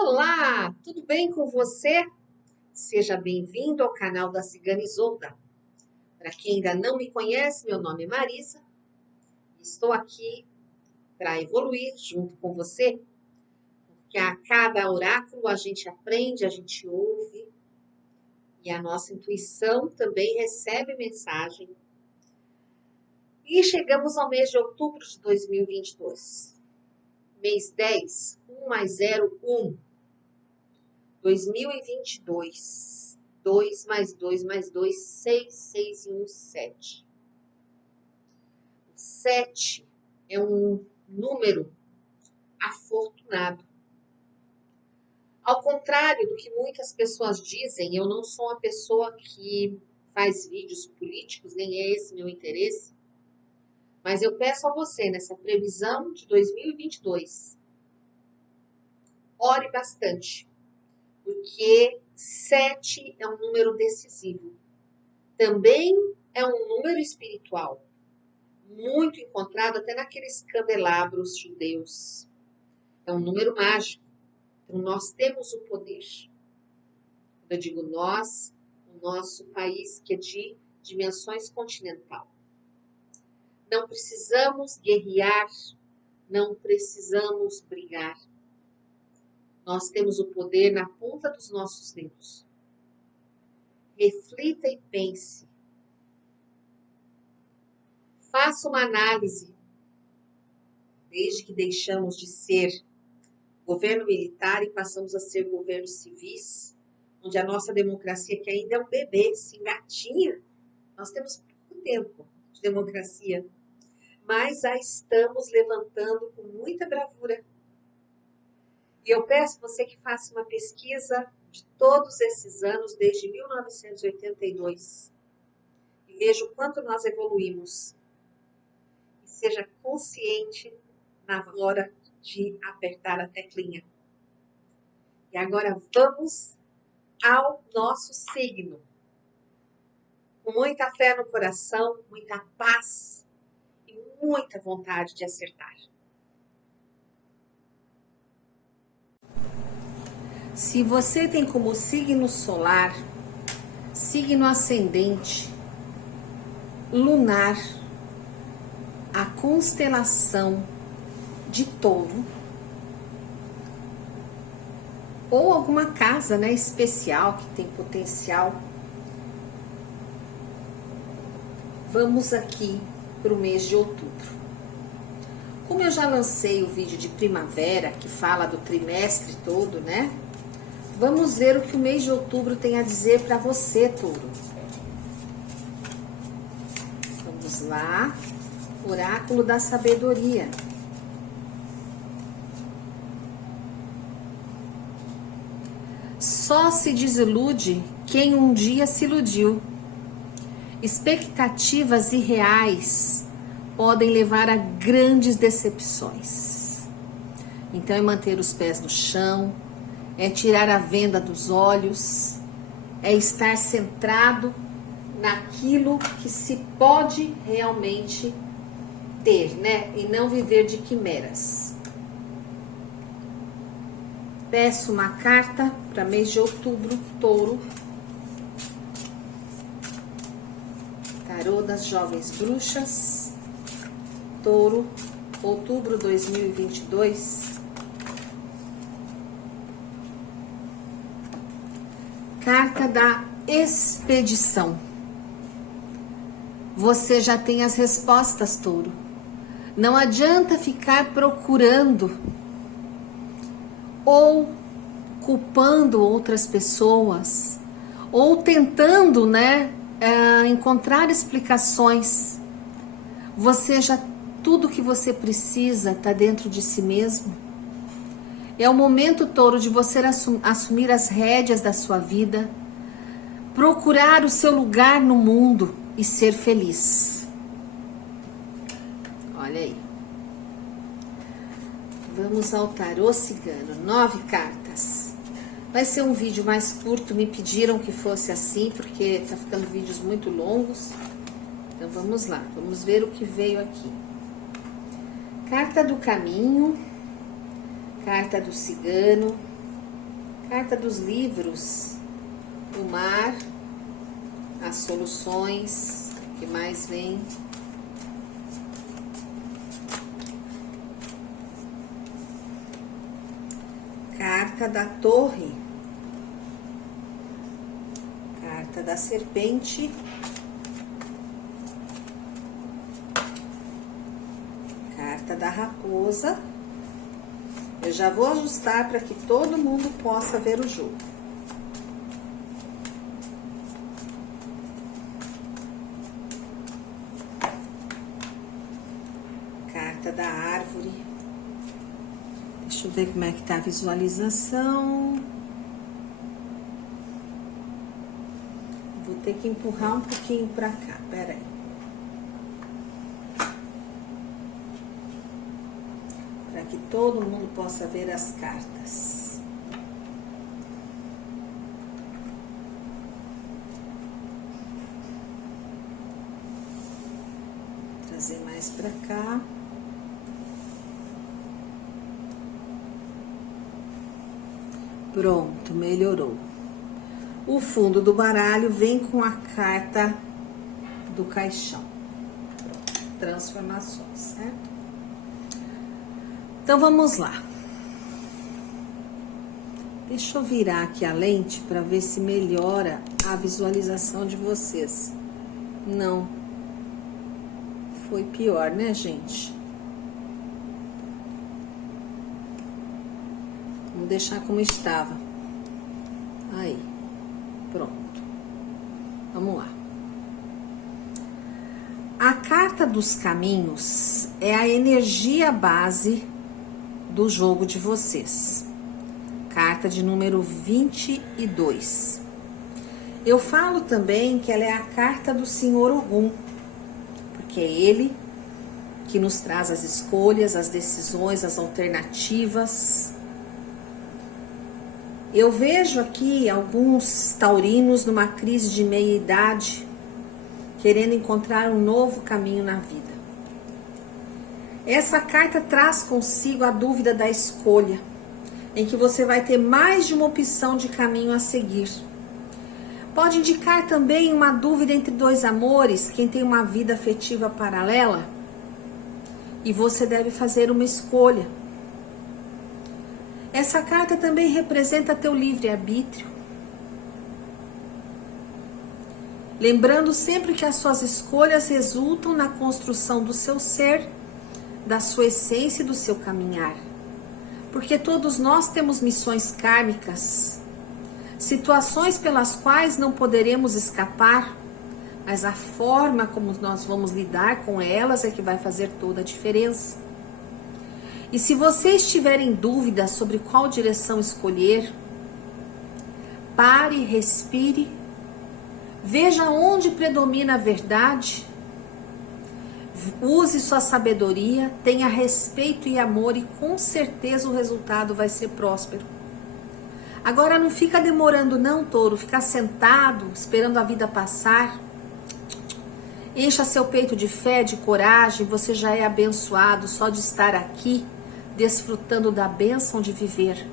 Olá, tudo bem com você? Seja bem-vindo ao canal da Cigana Isolda. Para quem ainda não me conhece, meu nome é Marisa e estou aqui para evoluir junto com você, porque a cada oráculo a gente aprende, a gente ouve e a nossa intuição também recebe mensagem. E chegamos ao mês de outubro de 2022. Mês 10, 1 mais 0, 1. 2022, 2 mais 2 mais 2, 6, 6 e 1, 7. O 7 é um número afortunado. Ao contrário do que muitas pessoas dizem, eu não sou uma pessoa que faz vídeos políticos, nem é esse meu interesse, mas eu peço a você, nessa previsão de 2022, ore bastante. Porque 7 é um número decisivo. Também é um número espiritual, muito encontrado até naqueles candelabros judeus. É um número mágico. Então, nós temos o poder. Quando eu digo nós, o nosso país, que é de dimensões continental. Não precisamos guerrear, não precisamos brigar. Nós temos o poder na ponta dos nossos dedos. Reflita e pense. Faça uma análise. Desde que deixamos de ser governo militar e passamos a ser governos civis, onde a nossa democracia, que ainda é um bebê, se engatinha, nós temos pouco tempo de democracia, mas a estamos levantando com muita bravura. E eu peço a você que faça uma pesquisa de todos esses anos, desde 1982, e veja o quanto nós evoluímos. E seja consciente na hora de apertar a teclinha. E agora vamos ao nosso signo. Com muita fé no coração, muita paz e muita vontade de acertar. Se você tem como signo solar, signo ascendente, lunar, a constelação de Touro, ou alguma casa, né, especial que tem potencial, vamos aqui para o mês de outubro. Como eu já lancei o vídeo de primavera, que fala do trimestre todo, né? Vamos ver o que o mês de outubro tem a dizer para você, Touro. Vamos lá. Oráculo da sabedoria. Só se desilude quem um dia se iludiu. Expectativas irreais podem levar a grandes decepções. Então é manter os pés no chão, é tirar a venda dos olhos, é estar centrado naquilo que se pode realmente ter, né? E não viver de quimeras. Peço uma carta para mês de outubro, Touro. Tarô das Jovens Bruxas, Touro, outubro 2022. Carta da expedição. Você já tem as respostas, Touro. Não adianta ficar procurando ou culpando outras pessoas ou tentando, né, encontrar explicações. Você já, tudo que você precisa está dentro de si mesmo. É o momento, Touro, de você assumir as rédeas da sua vida, procurar o seu lugar no mundo e ser feliz. Olha aí. Vamos ao tarô cigano, 9 cartas. Vai ser um vídeo mais curto, me pediram que fosse assim, porque tá ficando vídeos muito longos. Então vamos lá, vamos ver o que veio aqui. Carta do caminho, carta do cigano, Carta dos livros, do mar, as soluções que mais vem. Carta da torre, carta da serpente, carta da raposa. Eu já vou ajustar para que todo mundo possa ver o jogo. Carta da árvore. Deixa eu ver como é que tá a visualização. Vou ter que empurrar um pouquinho para cá, peraí. Para que todo mundo possa ver as cartas. Vou trazer mais para cá. Pronto, melhorou. O fundo do baralho vem com a carta do caixão. Pronto, transformações, certo? Então, vamos lá. Deixa eu virar aqui a lente para ver se melhora a visualização de vocês. Não. Foi pior, né, gente? Vamos deixar como estava. Aí. Pronto. Vamos lá. A carta dos caminhos é a energia base do jogo de vocês. Carta de número 22. Eu falo também que ela é a carta do Senhor Ogum, porque é ele que nos traz as escolhas, as decisões, as alternativas. Eu vejo aqui alguns taurinos numa crise de meia-idade, querendo encontrar um novo caminho na vida. Essa carta traz consigo a dúvida da escolha, em que você vai ter mais de uma opção de caminho a seguir. Pode indicar também uma dúvida entre dois amores, quem tem uma vida afetiva paralela, e você deve fazer uma escolha. Essa carta também representa teu livre-arbítrio. Lembrando sempre que as suas escolhas resultam na construção do seu ser, da sua essência e do seu caminhar. Porque todos nós temos missões kármicas, situações pelas quais não poderemos escapar, mas a forma como nós vamos lidar com elas é que vai fazer toda a diferença. E se você estiver em dúvida sobre qual direção escolher, pare, respire, veja onde predomina a verdade, use sua sabedoria, tenha respeito e amor e com certeza o resultado vai ser próspero. Agora não fica demorando não, touro, ficar sentado esperando a vida passar. Encha seu peito de fé, de coragem, você já é abençoado só de estar aqui, desfrutando da bênção de viver.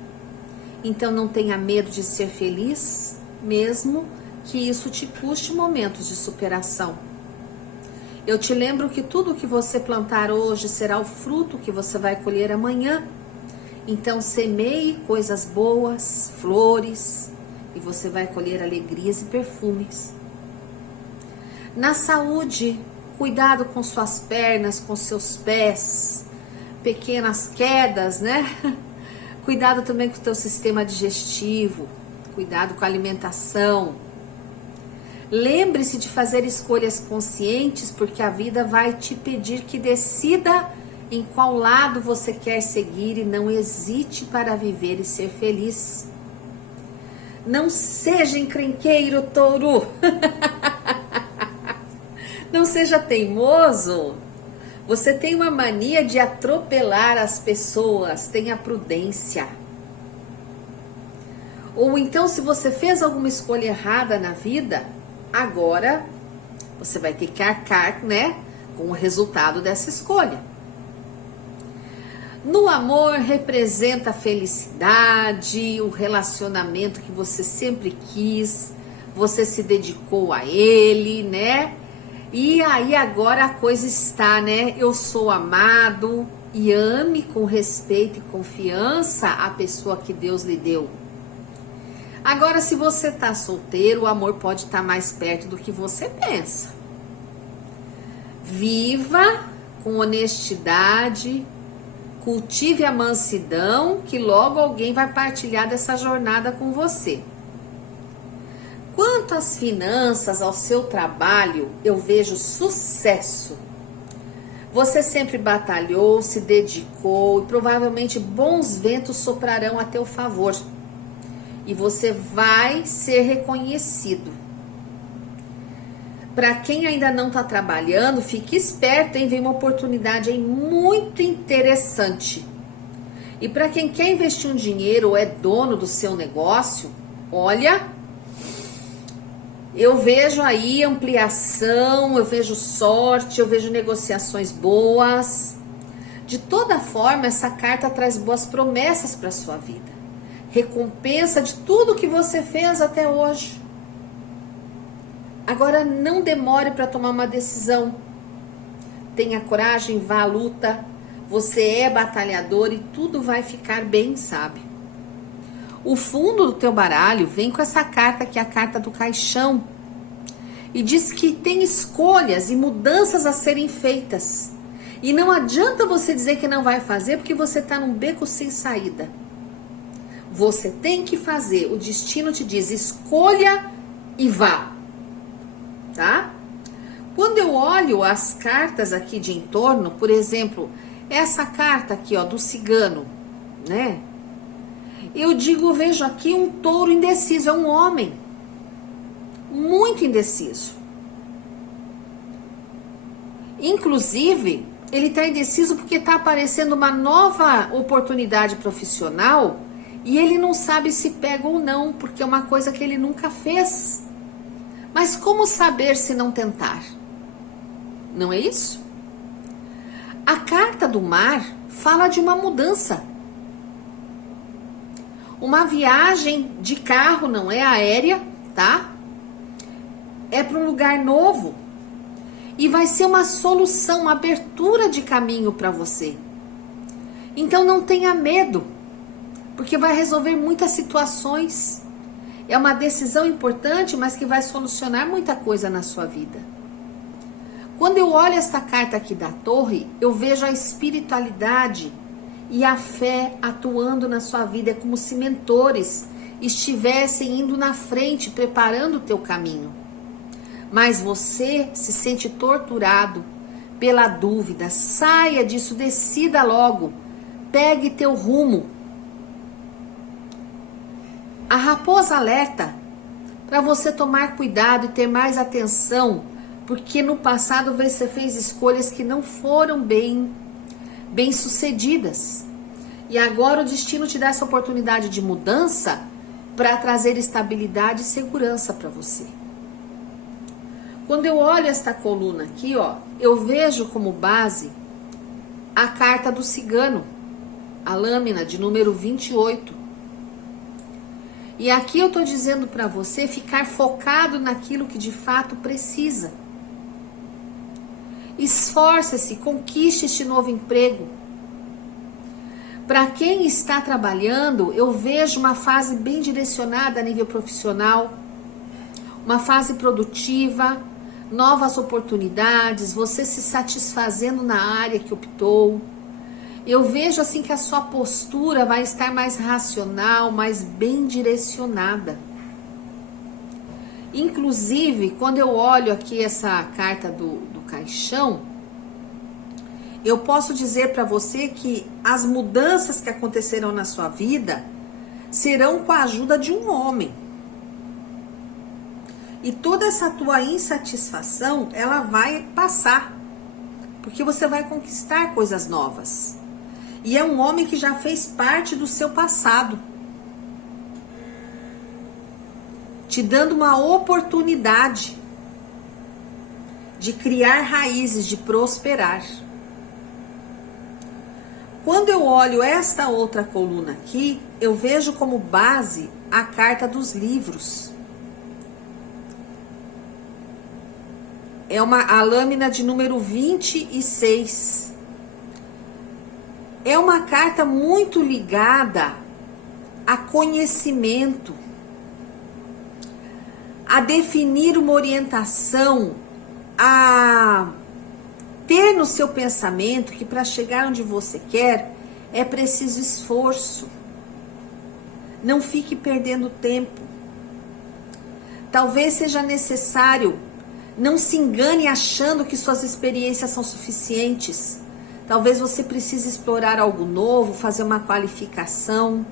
Então não tenha medo de ser feliz, mesmo que isso te custe momentos de superação. Eu te lembro que tudo que você plantar hoje será o fruto que você vai colher amanhã. Então semeie coisas boas, flores, e você vai colher alegrias e perfumes. Na saúde, cuidado com suas pernas, com seus pés, pequenas quedas, né? Cuidado também com o teu sistema digestivo, cuidado com a alimentação. Lembre-se de fazer escolhas conscientes, porque a vida vai te pedir que decida em qual lado você quer seguir e não hesite para viver e ser feliz. Não seja encrenqueiro, touro. Não seja teimoso. Você tem uma mania de atropelar as pessoas, tenha prudência. Ou então, se você fez alguma escolha errada na vida, agora você vai ter que arcar, né, com o resultado dessa escolha. No amor representa a felicidade, o relacionamento que você sempre quis, você se dedicou a ele, né? E aí agora a coisa está, né? Eu sou amado e ame com respeito e confiança a pessoa que Deus lhe deu. Agora, se você tá solteiro, o amor pode estar mais perto do que você pensa. Viva com honestidade, cultive a mansidão, que logo alguém vai partilhar dessa jornada com você. Quanto às finanças, ao seu trabalho, eu vejo sucesso. Você sempre batalhou, se dedicou e provavelmente bons ventos soprarão a teu favor. E você vai ser reconhecido. Para quem ainda não está trabalhando, fique esperto, hein? Vem uma oportunidade aí muito interessante. E para quem quer investir um dinheiro ou é dono do seu negócio, olha, eu vejo aí ampliação, eu vejo sorte, eu vejo negociações boas. De toda forma, essa carta traz boas promessas para sua vida. Recompensa de tudo que você fez até hoje. Agora não demore para tomar uma decisão. Tenha coragem, vá à luta. Você é batalhador e tudo vai ficar bem, sabe? O fundo do teu baralho vem com essa carta que é a carta do caixão. E diz que tem escolhas e mudanças a serem feitas. E não adianta você dizer que não vai fazer porque você está num beco sem saída. Você tem que fazer. O destino te diz, escolha e vá. Tá? Quando eu olho as cartas aqui de entorno, por exemplo, essa carta aqui, ó, do cigano, né? Eu vejo aqui um touro indeciso, é um homem. Muito indeciso. Inclusive, ele está indeciso porque está aparecendo uma nova oportunidade profissional e ele não sabe se pega ou não, porque é uma coisa que ele nunca fez. Mas como saber se não tentar? Não é isso? A carta do mar fala de uma mudança. Uma viagem de carro, não é aérea, tá? É para um lugar novo. E vai ser uma solução, uma abertura de caminho para você. Então não tenha medo, porque vai resolver muitas situações. É uma decisão importante, mas que vai solucionar muita coisa na sua vida. Quando eu olho esta carta aqui da torre, eu vejo a espiritualidade e a fé atuando na sua vida. É como se mentores estivessem indo na frente, preparando o teu caminho. Mas você se sente torturado pela dúvida. Saia disso, decida logo. Pegue teu rumo. A raposa alerta para você tomar cuidado e ter mais atenção, porque no passado você fez escolhas que não foram bem sucedidas. E agora o destino te dá essa oportunidade de mudança para trazer estabilidade e segurança para você. Quando eu olho esta coluna aqui, ó, eu vejo como base a carta do cigano, a lâmina de número 28. E aqui eu tô dizendo para você ficar focado naquilo que de fato precisa. Esforce-se, conquiste este novo emprego. Para quem está trabalhando, eu vejo uma fase bem direcionada a nível profissional, uma fase produtiva, novas oportunidades, você se satisfazendo na área que optou. Eu vejo assim que a sua postura vai estar mais racional, mais bem direcionada. Inclusive, quando eu olho aqui essa carta do caixão, eu posso dizer para você que as mudanças que acontecerão na sua vida serão com a ajuda de um homem. E toda essa tua insatisfação, ela vai passar, porque você vai conquistar coisas novas. E é um homem que já fez parte do seu passado, te dando uma oportunidade de criar raízes, de prosperar. Quando eu olho esta outra coluna aqui, eu vejo como base a carta dos livros. É a lâmina de número 26. É uma carta muito ligada a conhecimento, a definir uma orientação, a ter no seu pensamento que para chegar onde você quer é preciso esforço. Não fique perdendo tempo. Talvez seja necessário, não se engane achando que suas experiências são suficientes. Talvez você precise explorar algo novo, fazer uma qualificação.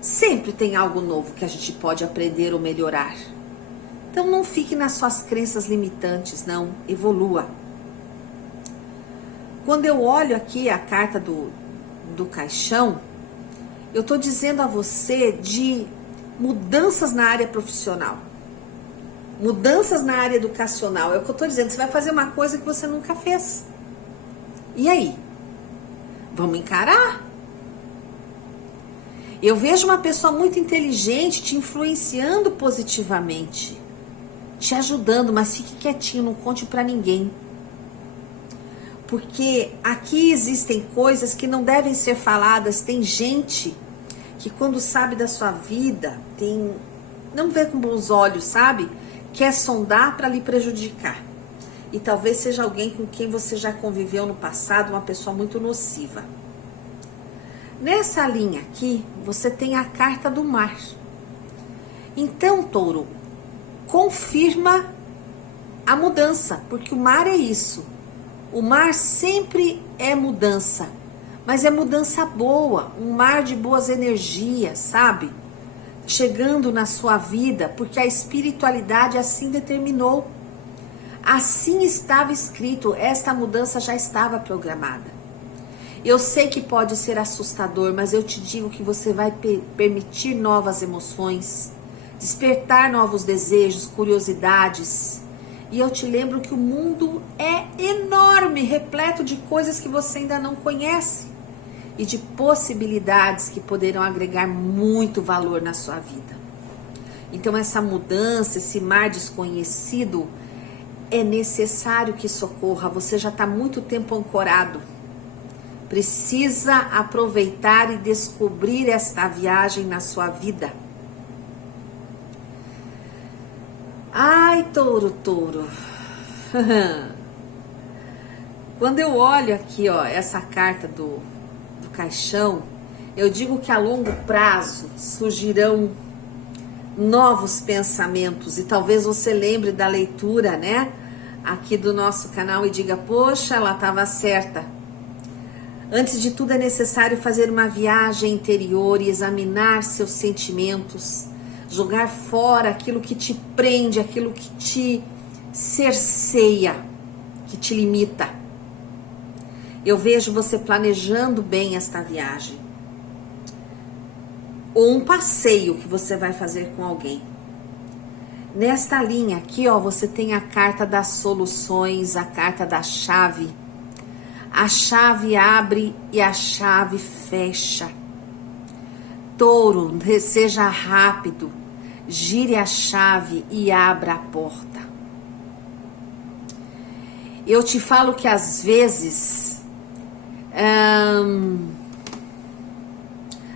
Sempre tem algo novo que a gente pode aprender ou melhorar. Então não fique nas suas crenças limitantes, não. Evolua. Quando eu olho aqui a carta do caixão, eu estou dizendo a você de mudanças na área profissional. Mudanças na área educacional. É o que eu estou dizendo. Você vai fazer uma coisa que você nunca fez. E aí? Vamos encarar? Eu vejo uma pessoa muito inteligente te influenciando positivamente, te ajudando, mas fique quietinho, não conte pra ninguém. Porque aqui existem coisas que não devem ser faladas. Tem gente que quando sabe da sua vida, não vê com bons olhos, sabe? Quer sondar para lhe prejudicar. E talvez seja alguém com quem você já conviveu no passado, uma pessoa muito nociva. Nessa linha aqui, você tem a carta do mar. Então, touro, confirma a mudança, porque o mar é isso. O mar sempre é mudança, mas é mudança boa, um mar de boas energias, sabe? Chegando na sua vida, porque a espiritualidade assim determinou. Assim estava escrito, esta mudança já estava programada. Eu sei que pode ser assustador, mas eu te digo que você vai permitir novas emoções, despertar novos desejos, curiosidades. E eu te lembro que o mundo é enorme, repleto de coisas que você ainda não conhece e de possibilidades que poderão agregar muito valor na sua vida. Então essa mudança, esse mar desconhecido, é necessário que socorra. Você já está muito tempo ancorado. Precisa aproveitar e descobrir esta viagem na sua vida. Ai, touro. Quando eu olho aqui, ó, essa carta do caixão, eu digo que a longo prazo surgirão novos pensamentos. E talvez você lembre da leitura, né? Aqui do nosso canal e diga, poxa, ela estava certa. Antes de tudo é necessário fazer uma viagem interior e examinar seus sentimentos, jogar fora aquilo que te prende, aquilo que te cerceia, que te limita. Eu vejo você planejando bem esta viagem. Ou um passeio que você vai fazer com alguém. Nesta linha aqui, ó, você tem a carta das soluções, a carta da chave. A chave abre e a chave fecha. Touro, seja rápido, gire a chave e abra a porta. Eu te falo que às vezes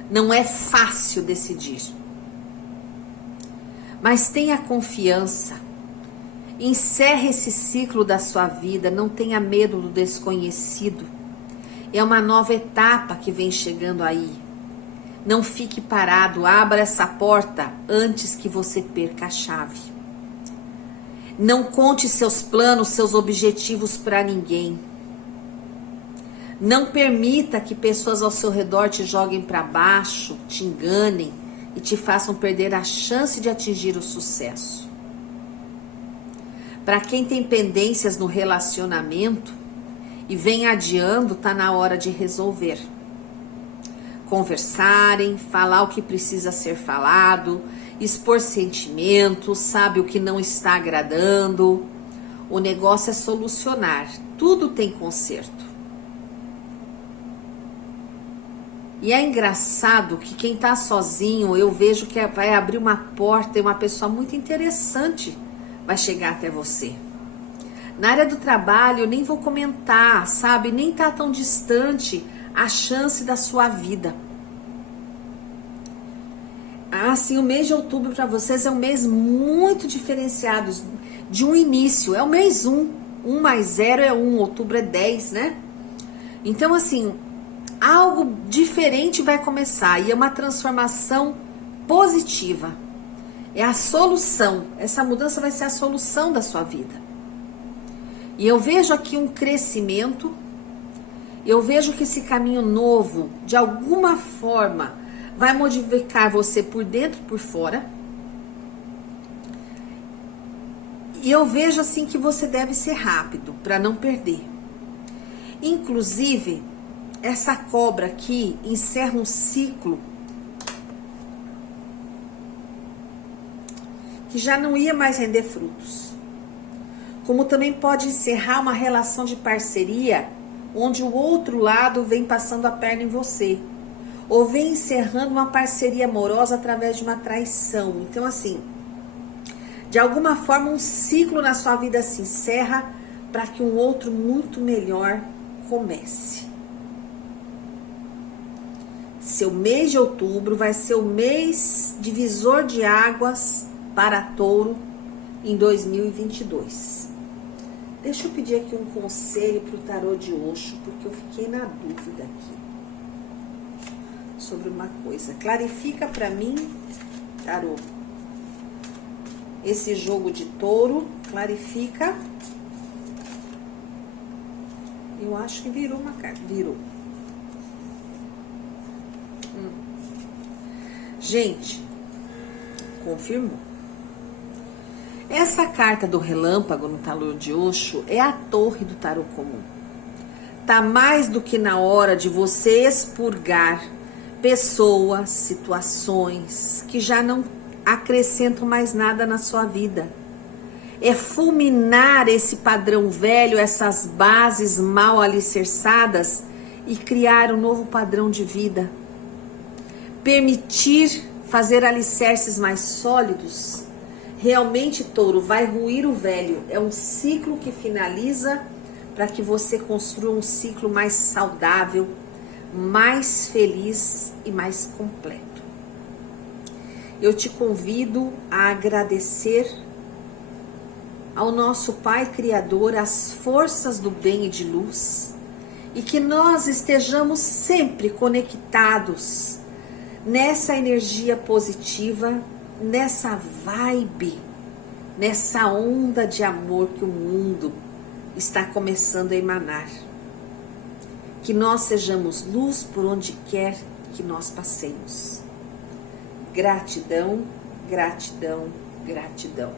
não é fácil decidir, mas tenha confiança. Encerre esse ciclo da sua vida, não tenha medo do desconhecido. É uma nova etapa que vem chegando aí. Não fique parado, abra essa porta antes que você perca a chave. Não conte seus planos, seus objetivos para ninguém. Não permita que pessoas ao seu redor te joguem para baixo, te enganem e te façam perder a chance de atingir o sucesso. Para quem tem pendências no relacionamento e vem adiando, tá na hora de resolver. Conversarem, falar o que precisa ser falado, expor sentimentos, sabe o que não está agradando. O negócio é solucionar, tudo tem conserto. E é engraçado que quem tá sozinho, eu vejo que vai abrir uma porta e uma pessoa muito interessante vai chegar até você. Na área do trabalho, eu nem vou comentar, sabe? Nem tá tão distante a chance da sua vida. Assim, o mês de outubro para vocês é um mês muito diferenciado de um início. É o mês 1. 1 mais 0 é 1, outubro é 10, né? Então, assim, algo diferente vai começar e é uma transformação positiva. É a solução. Essa mudança vai ser a solução da sua vida. E eu vejo aqui um crescimento. Eu vejo que esse caminho novo, de alguma forma, vai modificar você por dentro e por fora. E eu vejo assim que você deve ser rápido para não perder. Inclusive, essa cobra aqui encerra um ciclo que já não ia mais render frutos. Como também pode encerrar uma relação de parceria onde o outro lado vem passando a perna em você. Ou vem encerrando uma parceria amorosa através de uma traição. Então, assim, de alguma forma um ciclo na sua vida se encerra para que um outro muito melhor comece. Seu mês de outubro vai ser o mês divisor de águas para Touro em 2022. Deixa eu pedir aqui um conselho para o tarô de Osho, porque eu fiquei na dúvida aqui sobre uma coisa. Clarifica para mim, tarô, esse jogo de touro, clarifica. Eu acho que virou uma carta, virou. Gente, confirmou. Essa carta do relâmpago no tarô de Osho é a torre do tarô comum. Tá mais do que na hora de você expurgar pessoas, situações que já não acrescentam mais nada na sua vida. É fulminar esse padrão velho, essas bases mal alicerçadas e criar um novo padrão de vida. Permitir fazer alicerces mais sólidos. Realmente, Touro, vai ruir o velho. É um ciclo que finaliza para que você construa um ciclo mais saudável, mais feliz e mais completo. Eu te convido a agradecer ao nosso Pai Criador as forças do bem e de luz e que nós estejamos sempre conectados nessa energia positiva, nessa vibe, nessa onda de amor que o mundo está começando a emanar. Que nós sejamos luz por onde quer que nós passemos. Gratidão, gratidão, gratidão.